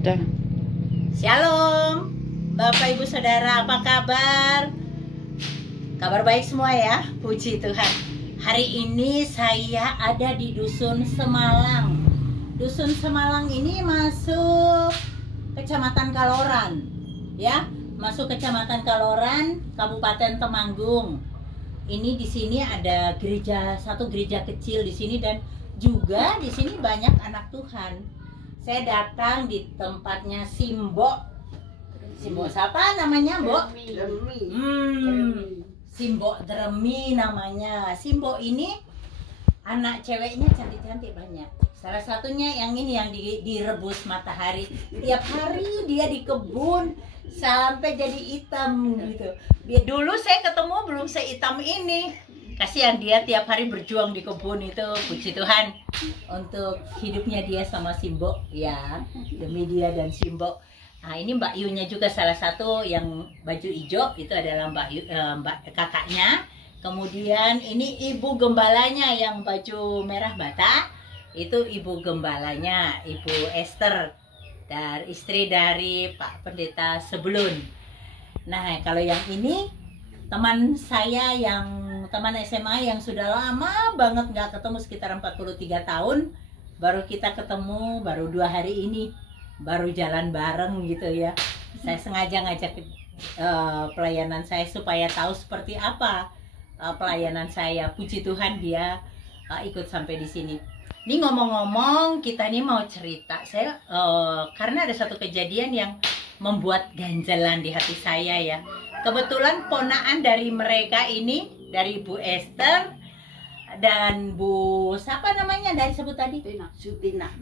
Dah. Shalom, Bapak Ibu Saudara, apa kabar? Kabar baik semua ya, puji Tuhan. Hari ini saya ada di Dusun Semalang. Dusun Semalang ini masuk Kecamatan Kaloran, ya, masuk Kecamatan Kaloran, Kabupaten Temanggung. Ini di sini ada gereja, satu gereja kecil di sini, dan juga di sini banyak anak Tuhan. Saya datang di tempatnya Simbo. Simbo siapa namanya, Mbok? Simbo Dremi namanya. Simbo ini anak ceweknya cantik-cantik banyak. Salah satunya yang ini yang direbus matahari. Tiap hari dia di kebun sampai jadi hitam gitu. Dulu saya ketemu belum sehitam ini. Kasihan dia tiap hari berjuang di kebun itu, puji Tuhan, untuk hidupnya dia sama Simbo, ya, demi dia dan Simbo. Nah, ini Mbak Yunya juga salah satu yang baju hijau, itu adalah Mbak kakaknya. Kemudian ini ibu gembalanya yang baju merah bata, itu ibu gembalanya, Ibu Esther, dan istri dari Pak Pendeta Sebelun. Nah, kalau yang ini teman saya yang teman SMA yang sudah lama banget nggak ketemu, sekitar 43 tahun, baru kita ketemu, baru 2 hari ini, baru jalan bareng gitu ya. Saya sengaja ngajak pelayanan saya supaya tahu seperti apa pelayanan saya. Puji Tuhan dia ikut sampai di sini. Ini ngomong-ngomong, kita nih mau cerita. Saya karena ada satu kejadian yang membuat ganjalan di hati saya ya. Kebetulan ponaan dari mereka ini, dari Bu Esther dan Bu siapa namanya dari sebut tadi? Sutina.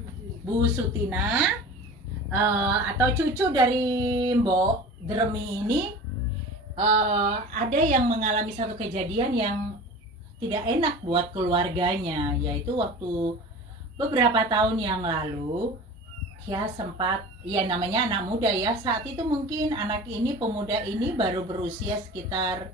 Bu Sutina atau cucu dari Mbok Dremi ini ada yang mengalami satu kejadian yang tidak enak buat keluarganya, yaitu waktu beberapa tahun yang lalu ya sempat, ya namanya anak muda ya, saat itu mungkin anak ini, pemuda ini baru berusia sekitar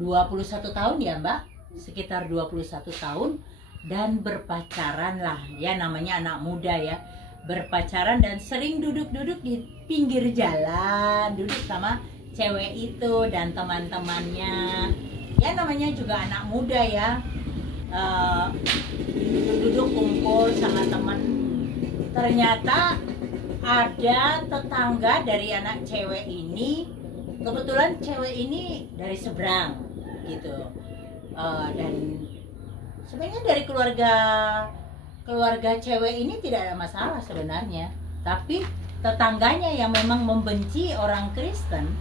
21 tahun ya Mbak, sekitar 21 tahun, dan berpacaran lah, ya namanya anak muda ya, berpacaran dan sering duduk-duduk di pinggir jalan, duduk sama cewek itu dan teman-temannya, ya namanya juga anak muda ya, duduk kumpul sama teman. Ternyata ada tetangga dari anak cewek ini, kebetulan cewek ini dari seberang gitu, dan sebenarnya dari keluarga cewek ini tidak ada masalah sebenarnya, tapi tetangganya yang memang membenci orang Kristen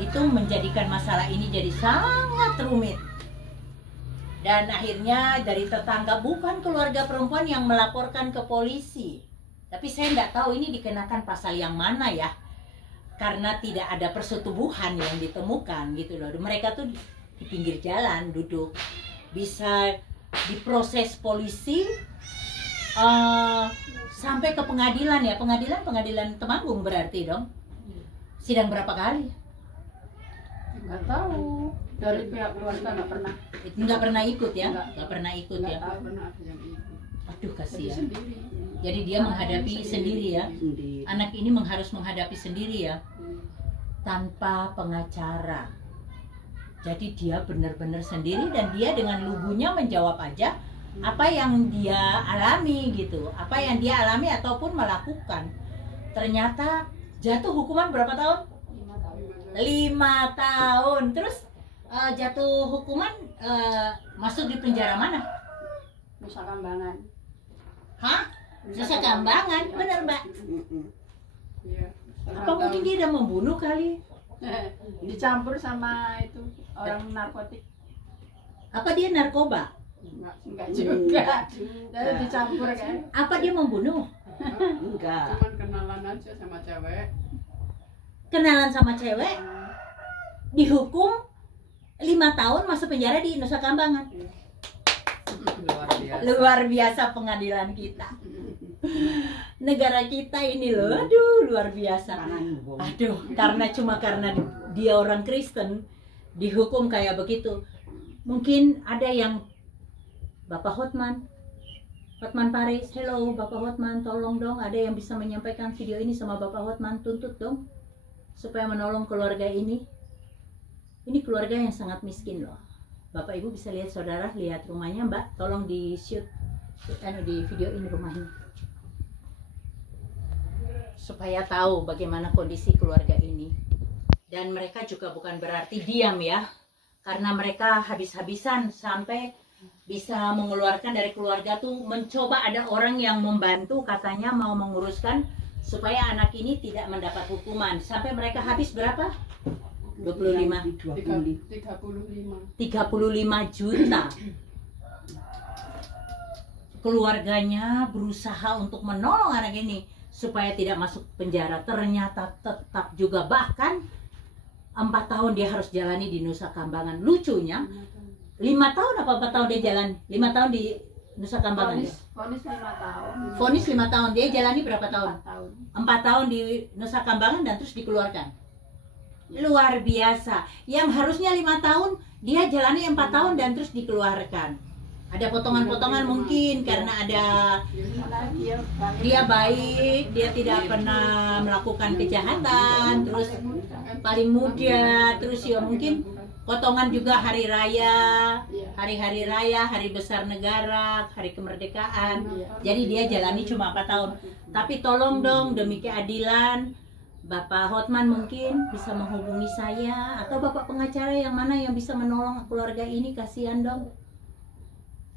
itu menjadikan masalah ini jadi sangat rumit. Dan akhirnya dari tetangga, bukan keluarga perempuan yang melaporkan ke polisi, tapi saya nggak tahu ini dikenakan pasal yang mana ya, karena tidak ada persetubuhan yang ditemukan gitu loh. Mereka tuh di pinggir jalan duduk, bisa diproses polisi sampai ke pengadilan ya, pengadilan Temanggung berarti dong. Sidang berapa kali? Nggak tahu, dari pihak keluarga nggak pernah ikut ya, nggak pernah ikut ya. Pernah ada yang ikut. Aduh kasihan. Sendiri. Jadi dia menghadapi sendiri ya. Anak ini harus menghadapi sendiri ya, tanpa pengacara. Jadi dia benar-benar sendiri, dan dia dengan lugunya menjawab aja apa yang dia alami gitu, apa yang dia alami ataupun melakukan. Ternyata jatuh hukuman berapa tahun? 5 tahun. Terus jatuh hukuman, masuk di penjara mana? Nusa Kambangan. Hah? Nusa Kambangan, bener Mbak? Iya. Apa mungkin dia udah membunuh kali? Dicampur sama itu orang narkotik. Apa dia narkoba? Enggak juga. Jadi dicampur kan. Apa dia membunuh? Enggak. Cuman kenalan aja sama cewek. Kenalan sama cewek, dihukum 5 tahun masuk penjara di Nusa Kambangan. Luar biasa pengadilan kita, negara kita ini loh. Aduh luar biasa. Aduh, karena dia orang Kristen dihukum kayak begitu. Mungkin ada yang Bapak Hotman Hotman Paris, hello Bapak Hotman, tolong dong ada yang bisa menyampaikan video ini sama Bapak Hotman, tuntut dong supaya menolong keluarga ini. Ini keluarga yang sangat miskin loh. Bapak Ibu bisa lihat saudara, lihat rumahnya Mbak, tolong di shoot, di video ini rumahnya. Supaya tahu bagaimana kondisi keluarga ini. Dan mereka juga bukan berarti diam ya. Karena mereka habis-habisan sampai bisa mengeluarkan dari keluarga tuh, mencoba ada orang yang membantu katanya mau menguruskan supaya anak ini tidak mendapat hukuman. Sampai mereka habis berapa? 35 juta. Keluarganya berusaha untuk menolong anak ini supaya tidak masuk penjara, ternyata tetap juga, bahkan 4 tahun dia harus jalani di Nusa Kambangan. Lucunya 5 tahun apa 4 tahun dia jalan? 5 tahun di Nusa Kambangan. Vonis 5 tahun. Vonis 5 tahun. Dia jalani berapa tahun? 4 tahun. 4 tahun di Nusa Kambangan dan terus dikeluarkan. Luar biasa. Yang harusnya 5 tahun dia jalani 4 tahun dan terus dikeluarkan. Ada potongan-potongan mungkin karena ada dia baik, dia tidak pernah melakukan kejahatan, terus paling muda, terus ya mungkin potongan juga hari raya, hari-hari raya, hari besar negara, hari kemerdekaan. Jadi dia jalani cuma 4 tahun. Tapi tolong dong demi keadilan, Bapak Hotman mungkin bisa menghubungi saya atau Bapak pengacara yang mana yang bisa menolong keluarga ini, kasihan dong.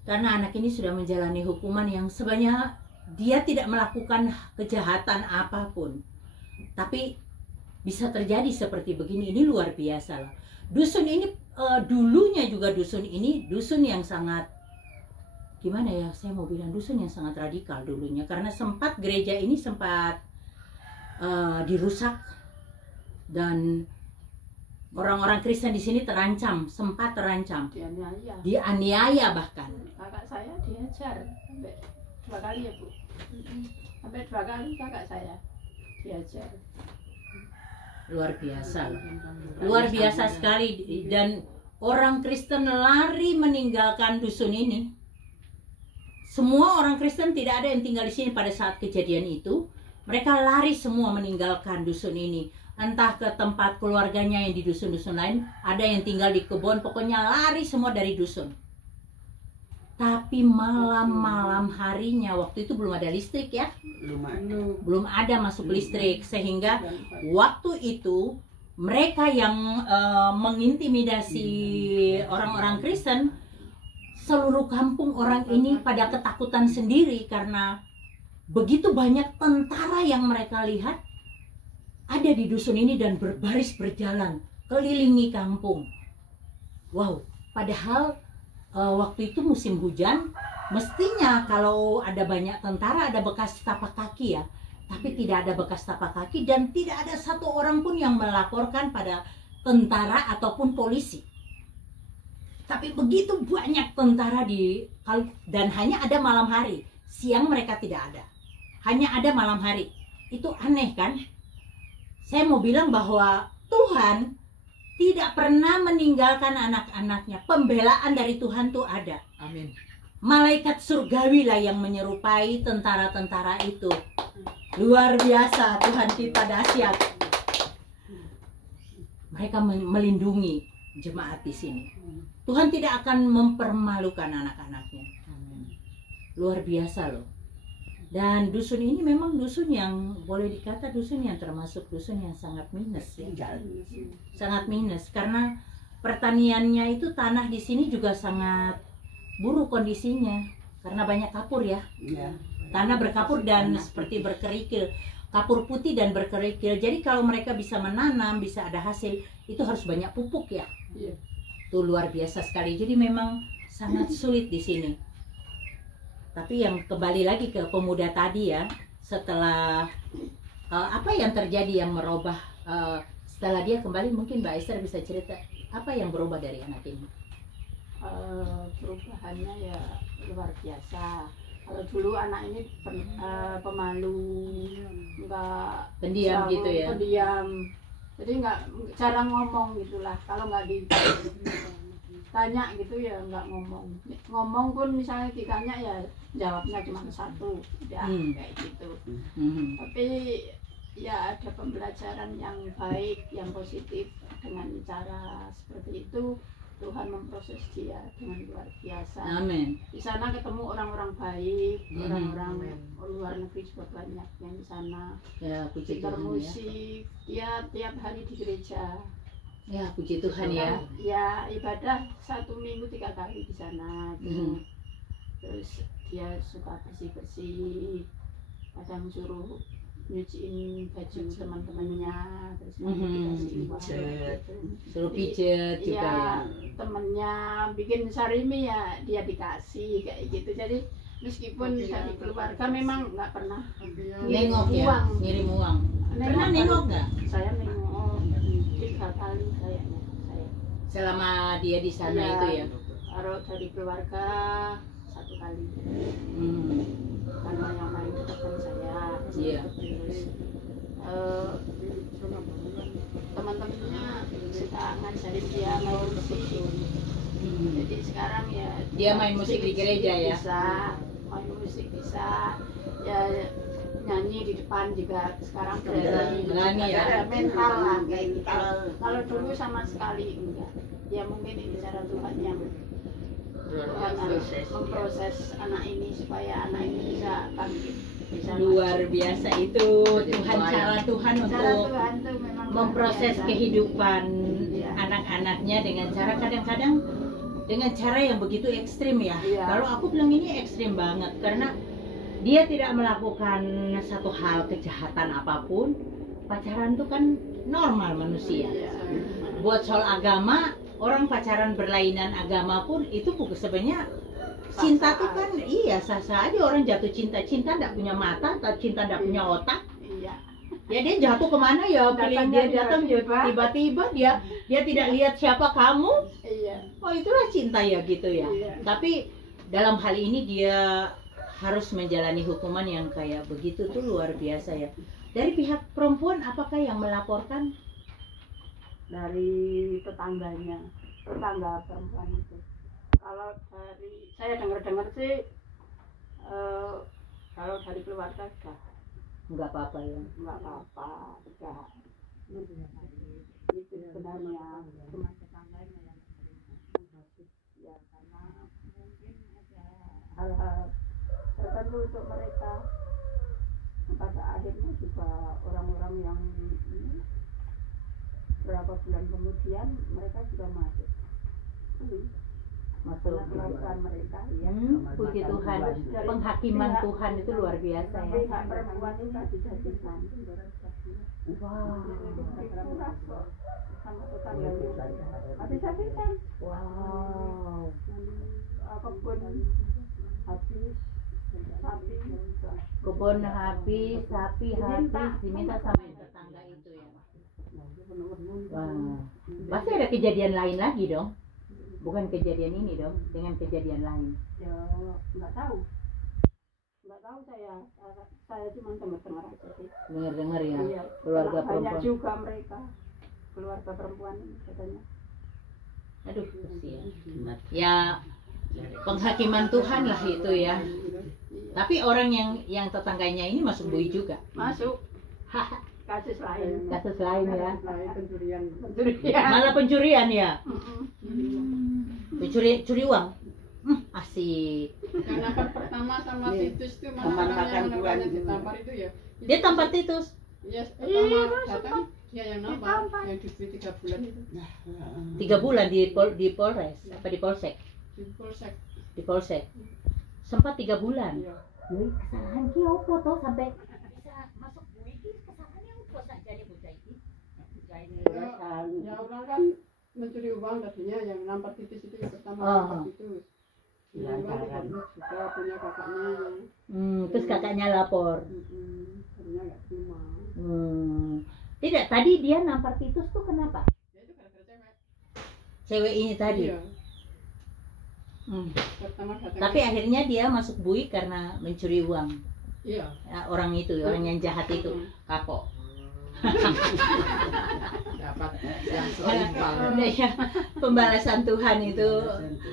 Karena anak ini sudah menjalani hukuman yang sebenarnya dia tidak melakukan kejahatan apapun. Tapi bisa terjadi seperti begini, ini luar biasa lah. Dusun ini dulunya juga dusun ini dusun yang sangat, gimana ya, saya mau bilang dusun yang sangat radikal dulunya. Karena sempat gereja ini sempat dirusak dan orang-orang Kristen di sini terancam, sempat terancam, dianiaya bahkan. Kakak saya diajar sampai 2 kali ya Bu, sampai 2 kali kakak saya diajar. Luar biasa, luar biasa sekali. Dan orang Kristen lari meninggalkan dusun ini. Semua orang Kristen, tidak ada yang tinggal di sini pada saat kejadian itu. Mereka lari semua meninggalkan dusun ini, entah ke tempat keluarganya yang di dusun-dusun lain, ada yang tinggal di kebun, pokoknya lari semua dari dusun. Tapi malam-malam harinya, waktu itu belum ada listrik ya, belum ada masuk listrik, sehingga waktu itu mereka yang mengintimidasi orang-orang Kristen, seluruh kampung orang ini pada ketakutan sendiri karena begitu banyak tentara yang mereka lihat ada di dusun ini dan berbaris berjalan kelilingi kampung. Wow, padahal waktu itu musim hujan, mestinya kalau ada banyak tentara ada bekas tapak kaki ya, tapi tidak ada bekas tapak kaki dan tidak ada satu orang pun yang melaporkan pada tentara ataupun polisi. Tapi begitu banyak tentara dan hanya ada malam hari, siang mereka tidak ada. Hanya ada malam hari. Itu aneh kan? Saya mau bilang bahwa Tuhan tidak pernah meninggalkan anak-anaknya. Pembelaan dari Tuhan tuh ada. Amin. Malaikat surgawi lah yang menyerupai tentara-tentara itu. Luar biasa Tuhan kita dahsyat. Mereka melindungi jemaat di sini. Tuhan tidak akan mempermalukan anak-anaknya. Luar biasa loh. Dan dusun ini memang dusun yang boleh dikata dusun yang termasuk dusun yang sangat minus ya. Sangat minus karena pertaniannya itu, tanah di sini juga sangat buruk kondisinya karena banyak kapur ya. Tanah berkapur dan seperti berkerikil, kapur putih dan berkerikil. Jadi kalau mereka bisa menanam, bisa ada hasil, itu harus banyak pupuk ya. Itu luar biasa sekali. Jadi memang sangat sulit di sini. Tapi yang kembali lagi ke pemuda tadi ya, setelah apa yang terjadi yang merubah, setelah dia kembali, mungkin Mbak Esther bisa cerita apa yang berubah dari anak ini? Perubahannya ya luar biasa. Kalau dulu anak ini pemalu, enggak pendiam gitu ya. Pendiam. Jadi enggak, jarang ngomong gitulah. Kalau enggak ditanya gitu ya enggak ngomong. Ngomong pun misalnya ditanya ya jawabnya cuma satu, udah kayak gitu. Tapi ya ada pembelajaran yang baik, yang positif dengan cara seperti itu. Tuhan memproses dia dengan luar biasa. Amin. Di sana ketemu orang-orang baik, orang-orang luar negeri juga banyak yang di sana. Ya, puji Tuhan bermusik, ya tiap hari di gereja. Ya, puji Tuhan ya. Ya, ibadah 1 minggu 3 kali di sana. Terus dia suka bersih-bersih, kadang suruh nyuciin baju teman-temannya, terus dikasih uang gitu. Suruh pijet juga ya. Temennya bikin sarimi ya dia dikasih kayak gitu. Jadi meskipun dari keluarga memang nggak pernah nengok ya, ngirim uang. Pernah nengok nggak? Saya nengok 3 kali kayaknya saya. Selama dia di sana Ya, itu ya. Kalau dari keluarga 1 kali. Karena yang paling dekat kan saya. Iya. Terus teman-temannya suka ngajarin dia main musik. Jadi sekarang ya dia main musik di gereja ya. Bisa main musik, bisa ya nyanyi di depan juga sekarang berani ya. Mental lah kayak gitu. Kalau dulu sama sekali enggak. Ya mungkin ini cara Tuhan yang memproses anak ini supaya anak ini bisa bangkit. Luar biasa itu Tuhan, cara Tuhan untuk memproses kehidupan anak-anaknya dengan cara kadang-kadang dengan cara yang begitu ekstrim ya. Kalau aku bilang ini ekstrim banget karena dia tidak melakukan satu hal kejahatan apapun. Pacaran itu kan normal manusia. Buat soal agama, orang pacaran berlainan agama pun itu sebenarnya cinta tuh kan iya sah-sah aja. Orang jatuh cinta tidak punya mata, cinta tidak punya otak. Ya dia jatuh kemana ya, pilih dia datang tiba-tiba dia tidak lihat siapa kamu. Oh itulah cinta ya gitu ya. Tapi dalam hal ini dia harus menjalani hukuman yang kayak begitu tuh luar biasa ya. Dari pihak perempuan apakah yang melaporkan? Dari tetangga perempuan itu. Kalau dari saya dengar sih kalau dari keluarga nggak apa-apa ya. Nggak apa-apa, enggak. Itu sebenarnya cuma tetangganya yang ya karena mungkin ada hal-hal tertentu untuk mereka. Pada akhirnya juga orang-orang yang ini berapa bulan kemudian mereka sudah masuk keluarga mereka ya. Puji Tuhan, penghakiman Tuhan itu luar biasa ya. Hak perempuan itu dijadikan. Wow. Sama tetangganya habis-habisan. Wow. Kebun habis, sapi, kebun habis, sapi habis, diminta sama tetangga itu ya. Wah, pasti ada kejadian lain lagi dong. Bukan kejadian ini dong, dengan kejadian lain. Ya, nggak tahu saya cuma dengar aja sih. Dengar ya, iya, keluarga banyak perempuan. juga mereka, keluarga perempuan ini katanya. Aduh, kasihan. Ya, penghakiman Tuhan lah itu ya. Tapi orang yang tetangganya ini masuk bui juga. Masuk. Kasus lain ya. Pencurian. Malah pencurian ya. Curi uang. Asik. Karena kan pertama sama Titus itu mana orang yang namanya ditampar itu ya. Dia tampar Titus. Iya, pertama datang dia yang nampar, yang diberi 3 bulan itu. 3 bulan di Polres apa di Polsek? Di Polsek. Sempat 3 bulan. Iya. Kesalahan ki opo to sampai bisa masuk bui ki kesalahannya opo sak jane bocah iki? Ya orang kan mencuri uang tadinya yang nampar Titus itu yang pertama nampar Titus. Yang juga punya kakaknya. Terus kakaknya lapor. Karena nggak terima. Tidak, tadi dia nampar Titus tuh kenapa? Ya itu gara-gara cewek. Cewek ini tadi. Iya. Pertama datang. Tapi akhirnya dia masuk bui karena mencuri uang. Iya. Ya, orang itu, orang yang jahat itu, kapok. Dapat yang setimpal. Pembalasan Tuhan itu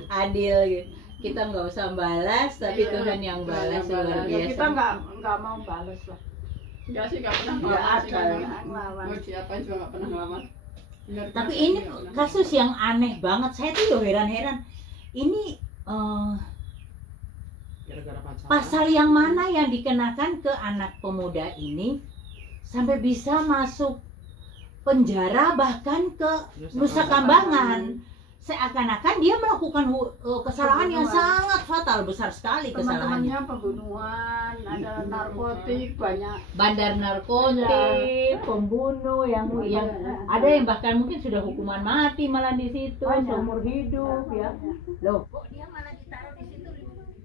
adil gitu. kita nggak usah balas, tapi Iya, Tuhan yang balas luar Ya, biasa. kita nggak mau balas lah. Enggak sih, nggak pernah Nggak ngelamar sih, ada kan. yang ngelawan. Mau diapain juga nggak pernah ngelamar. Benar, Tapi benar, ini nggak pernah. kasus yang aneh banget. Saya tuh ya heran-heran. Ini Gara-gara pacaran. pasal yang mana yang dikenakan ke anak pemuda ini sampai bisa masuk penjara bahkan ke Nusa Kambangan. Seakan-akan dia melakukan kesalahan yang sangat fatal, besar sekali kesalahannya. Teman-temannya pembunuhan, ada narkotik, banyak. Bandar narkotik, pembunuh yang ada yang bahkan mungkin sudah hukuman mati malah di situ Banyak. seumur hidup ya. Loh, kok dia malah ditaruh di situ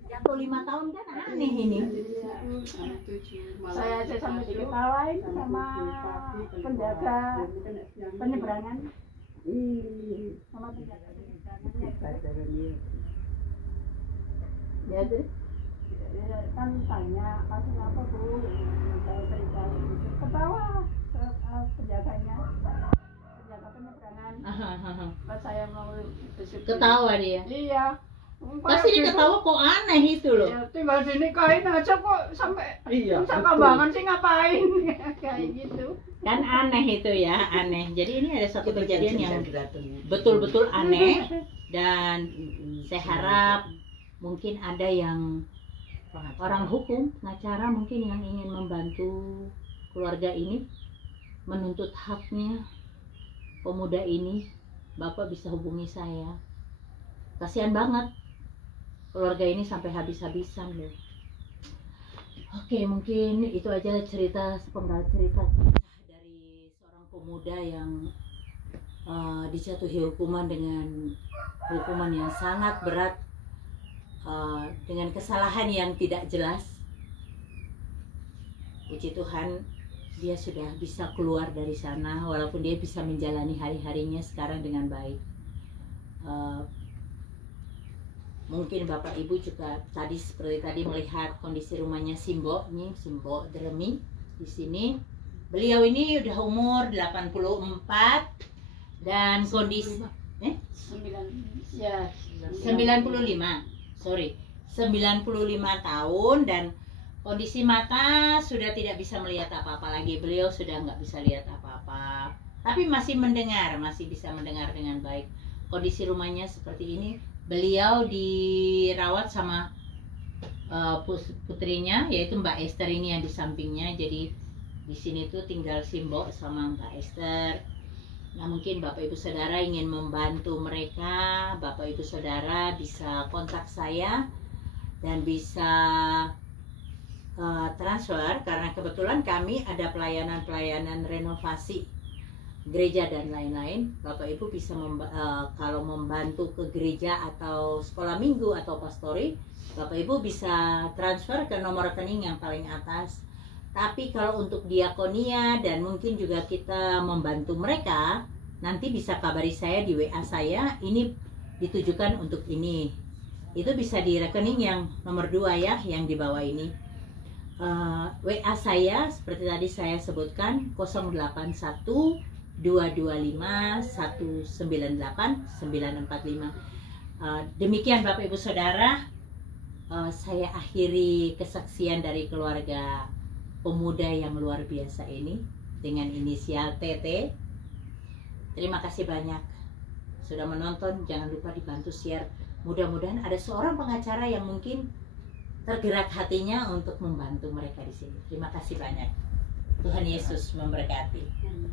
jatuh 5 tahun kan aneh ini. Anak tujuh, malah Saya aja sampai diketawain sama penjaga penyeberangan. Sama penjaga penyeberangan. Ya terus Kan tanya kasus apa Bu? Saya cerita gitu. Ketawa penjaganya, penjaga penyeberangan. Pas saya mau besok. ketawa dia. Iya. Pasti dia ketawa kok aneh itu loh. Ya, tinggal dinikahin aja kok sampai Iya, Nusa betul. Kambangan sih ngapain kayak gitu. Kan aneh itu ya, aneh. Jadi ini ada satu kejadian yang betul-betul aneh dan saya harap mungkin ada yang orang hukum, pengacara mungkin yang ingin membantu keluarga ini menuntut haknya pemuda ini. Bapak bisa hubungi saya. Kasihan banget keluarga ini sampai habis-habisan loh. Oke, mungkin itu aja sepenggal cerita dari seorang pemuda yang dijatuhi hukuman dengan hukuman yang sangat berat, dengan kesalahan yang tidak jelas. Puji Tuhan, dia sudah bisa keluar dari sana walaupun dia bisa menjalani hari-harinya sekarang dengan baik. Mungkin Bapak Ibu juga tadi seperti tadi melihat kondisi rumahnya Simbo, nih Simbo Deremi di sini. Beliau ini udah umur 84 dan kondisi 95. 95 tahun dan kondisi mata sudah tidak bisa melihat apa-apa lagi. Beliau sudah nggak bisa lihat apa-apa, tapi masih bisa mendengar dengan baik. Kondisi rumahnya seperti ini. Beliau dirawat sama putrinya, yaitu Mbak Esther ini yang di sampingnya. Jadi di sini tuh tinggal Simbo sama Mbak Esther. Nah, mungkin Bapak Ibu Saudara ingin membantu mereka, Bapak Ibu Saudara bisa kontak saya dan bisa transfer, karena kebetulan kami ada pelayanan renovasi gereja dan lain-lain. Bapak Ibu bisa kalau membantu ke gereja atau sekolah minggu atau pastori, Bapak Ibu bisa transfer ke nomor rekening yang paling atas. Tapi kalau untuk diakonia dan mungkin juga kita membantu mereka, nanti bisa kabari saya di WA saya, ini ditujukan untuk ini. Itu bisa di rekening yang nomor 2 ya, yang di bawah ini. WA saya seperti tadi saya sebutkan 081 225 198 945. Demikian Bapak Ibu Saudara, saya akhiri kesaksian dari keluarga pemuda yang luar biasa ini dengan inisial TT. Terima kasih banyak sudah menonton. Jangan lupa dibantu share. Mudah-mudahan ada seorang pengacara yang mungkin tergerak hatinya untuk membantu mereka di sini. Terima kasih banyak. Tuhan Yesus memberkati.